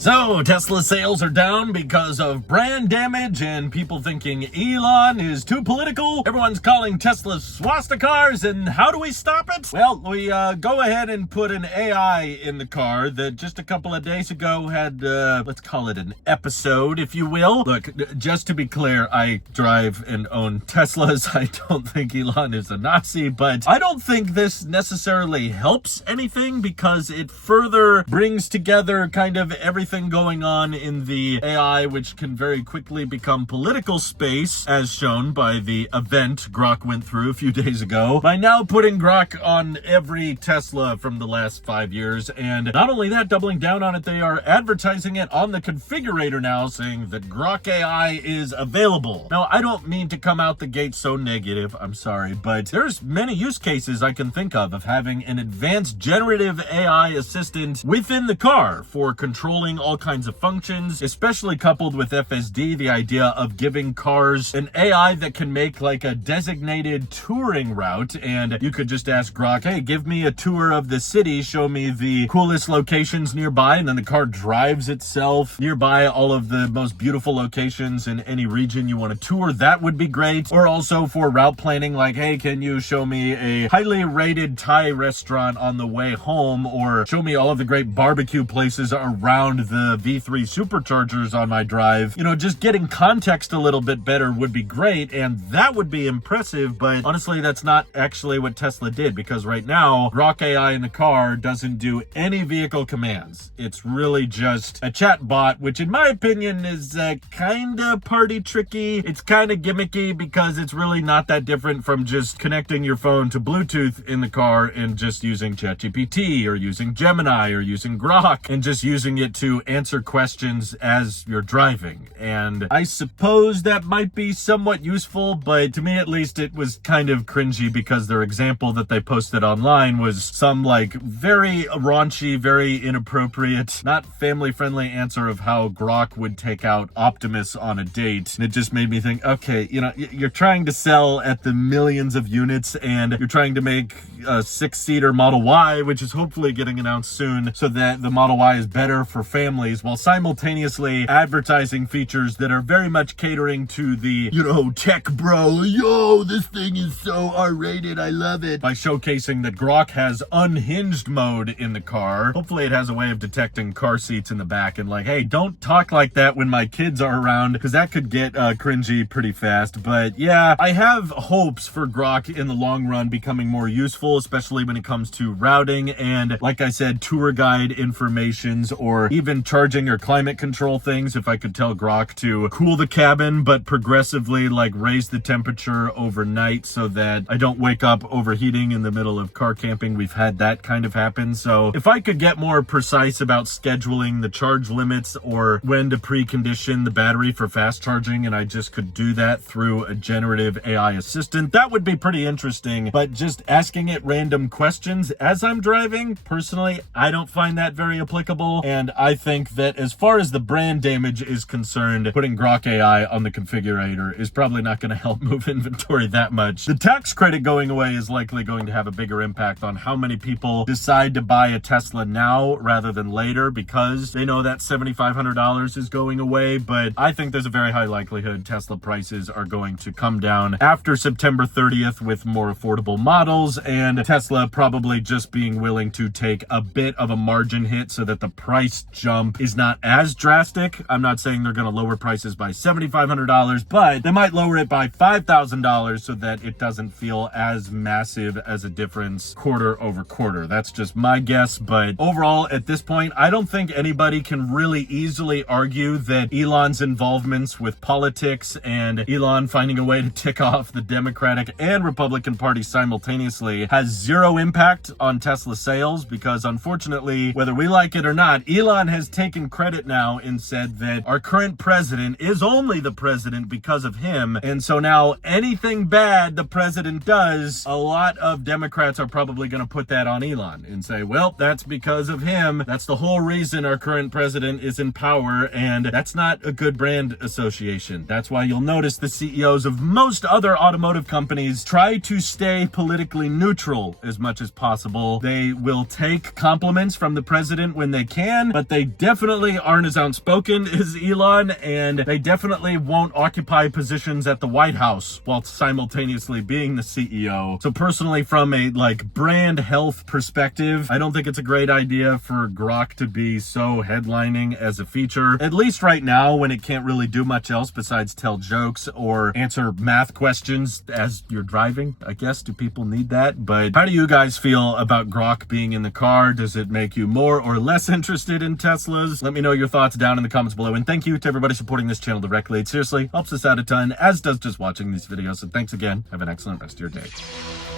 So, Tesla sales are down because of brand damage and people thinking Elon is too political. Everyone's calling Tesla swastikars, and how do we stop it? Well, we go ahead and put an AI in the car that just a couple of days ago had, let's call it an episode, if you will. Look, just to be clear, I drive and own Teslas. I don't think Elon is a Nazi, but I don't think this necessarily helps anything because it further brings together kind of everything going on in the AI, which can very quickly become political space, as shown by the event Grok went through a few days ago, by now putting Grok on every Tesla from the last 5 years. And not only that, doubling down on it, they are advertising it on the configurator now, saying that Grok AI is available. Now, I don't mean to come out the gate so negative, I'm sorry, but there's many use cases I can think of having an advanced generative AI assistant within the car for controlling all kinds of functions, especially coupled with FSD, the idea of giving cars an AI that can make like a designated touring route, and you could just ask Grok, hey, give me a tour of the city, show me the coolest locations nearby, and then the car drives itself nearby all of the most beautiful locations in any region you want to tour. That would be great. Or also for route planning, like, hey, can you show me a highly rated Thai restaurant on the way home, or show me all of the great barbecue places around the V3 superchargers on my drive. You know, just getting context a little bit better would be great, and that would be impressive, but honestly, that's not actually what Tesla did, because right now, Grok AI in the car doesn't do any vehicle commands. It's really just a chat bot, which in my opinion is kind of party tricky. It's kind of gimmicky because it's really not that different from just connecting your phone to Bluetooth in the car and just using ChatGPT or using Gemini or using Grok and just using it to answer questions as you're driving. And I suppose that might be somewhat useful, but to me at least it was kind of cringy because their example that they posted online was some like very raunchy, very inappropriate, not family-friendly answer of how Grok would take out Optimus on a date. And it just made me think, okay, you know, you're trying to sell at the millions of units and you're trying to make a 6-seater Model Y, which is hopefully getting announced soon, so that the Model Y is better for families, while simultaneously advertising features that are very much catering to the, you know, tech bro, yo, this thing is so R-rated, I love it, by showcasing that Grok has unhinged mode in the car. Hopefully it has a way of detecting car seats in the back and like, hey, don't talk like that when my kids are around, because that could get cringy pretty fast. But yeah, I have hopes for Grok in the long run becoming more useful, especially when it comes to routing and, like I said, tour guide informations, or even charging or climate control things. If I could tell Grok to cool the cabin but progressively like raise the temperature overnight so that I don't wake up overheating in the middle of car camping. We've had that kind of happen. So if I could get more precise about scheduling the charge limits or when to precondition the battery for fast charging, and I just could do that through a generative AI assistant, that would be pretty interesting. But just asking it random questions as I'm driving, personally, I don't find that very applicable. And I think that as far as the brand damage is concerned, putting Grok AI on the configurator is probably not going to help move inventory that much. The tax credit going away is likely going to have a bigger impact on how many people decide to buy a Tesla now rather than later, because they know that $7,500 is going away. But I think there's a very high likelihood Tesla prices are going to come down after September 30th with more affordable models, and Tesla probably just being willing to take a bit of a margin hit so that the price jump is not as drastic. I'm not saying they're going to lower prices by $7,500, but they might lower it by $5,000 so that it doesn't feel as massive as a difference quarter over quarter. That's just my guess, but overall at this point, I don't think anybody can really easily argue that Elon's involvements with politics and Elon finding a way to tick off the Democratic and Republican Party simultaneously has zero impact on Tesla sales, because unfortunately, whether we like it or not, Elon has taken credit now and said that our current president is only the president because of him. And so now anything bad the president does, a lot of Democrats are probably going to put that on Elon and say, well, that's because of him. That's the whole reason our current president is in power. And that's not a good brand association. That's why you'll notice the CEOs of most other automotive companies try to stay politically neutral as much as possible. They will take compliments from the president when they can, but they definitely aren't as outspoken as Elon, and they definitely won't occupy positions at the White House while simultaneously being the CEO. So personally, from a brand health perspective, I don't think it's a great idea for Grok to be so headlining as a feature, at least right now when it can't really do much else besides tell jokes or answer math questions as you're driving. I guess, do people need that? But how do you guys feel about Grok being in the car? Does it make you more or less interested in Teslas? Let me know your thoughts down in the comments below, and thank you to everybody supporting this channel directly. It seriously helps us out a ton, as does just watching these videos. So thanks again. Have an excellent rest of your day.